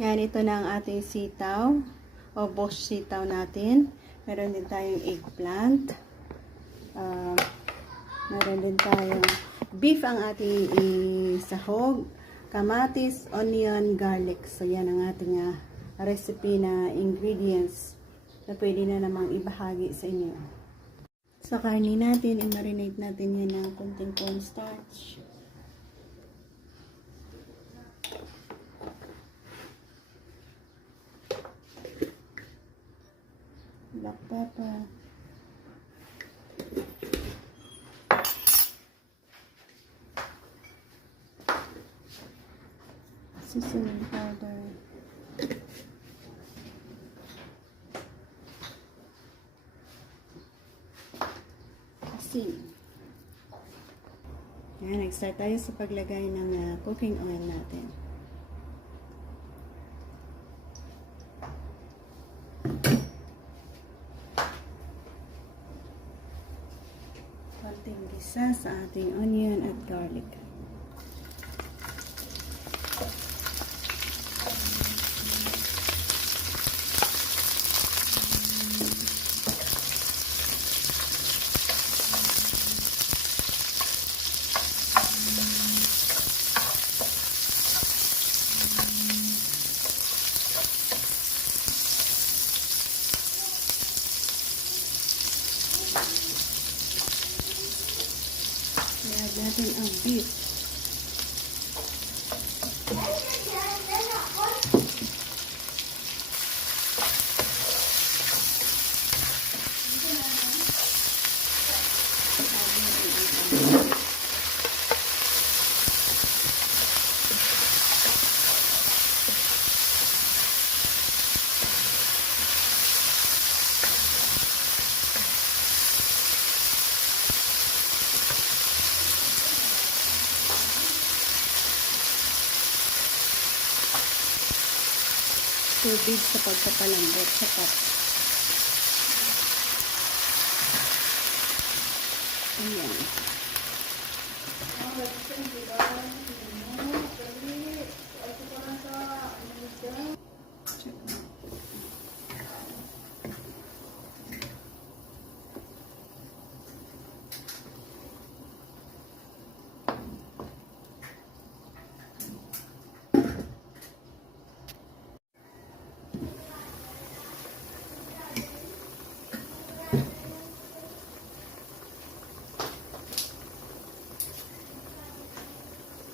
Yan, ito na ang ating sitaw o boss sitaw natin. Meron din tayong eggplant. Meron din tayong beef ang ating isahog, kamatis, onion, garlic. So yan ang ating recipe na ingredients na pwede na namang ibahagi sa inyo. Sa karne natin, i-marinate natin yan ng konting cornstarch. Black pepper. Seasoning powder. Asin. Yan, nag-start tayo sa paglagay ng cooking oil natin. Konting gisa sa ating onion at garlic. I-add natin ang beef. Tubig sa pagpapalambot sa pot. Ayan.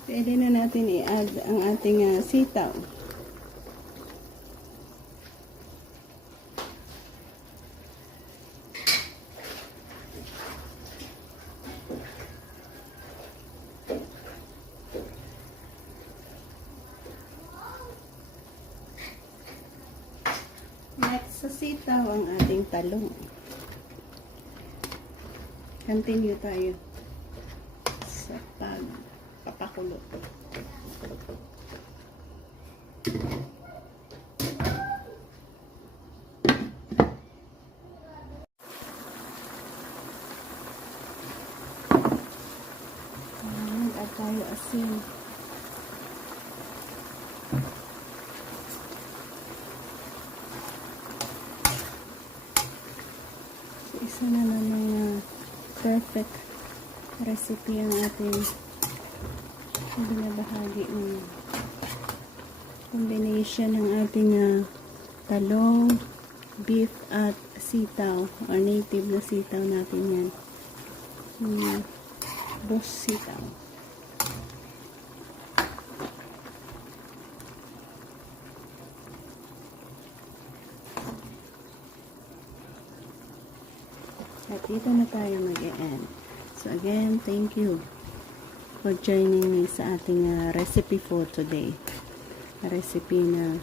Pwede na natin i-add ang ating sitaw. Next sa sitaw ang ating talong. Continue tayo sa papakulo. Add tayo asin. So, isa na namang perfect recipe ang ating binabahagi ng combination ng ating talong, beef at sitaw or native na sitaw natin yan. Boss sitaw. At dito na tayo mag-e-end. So again, thank you for joining me sa ating recipe for today. Recipe na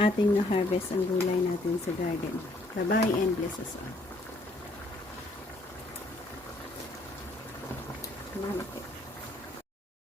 ating na-harvest ang gulay natin sa garden. Bye-bye and bless us all.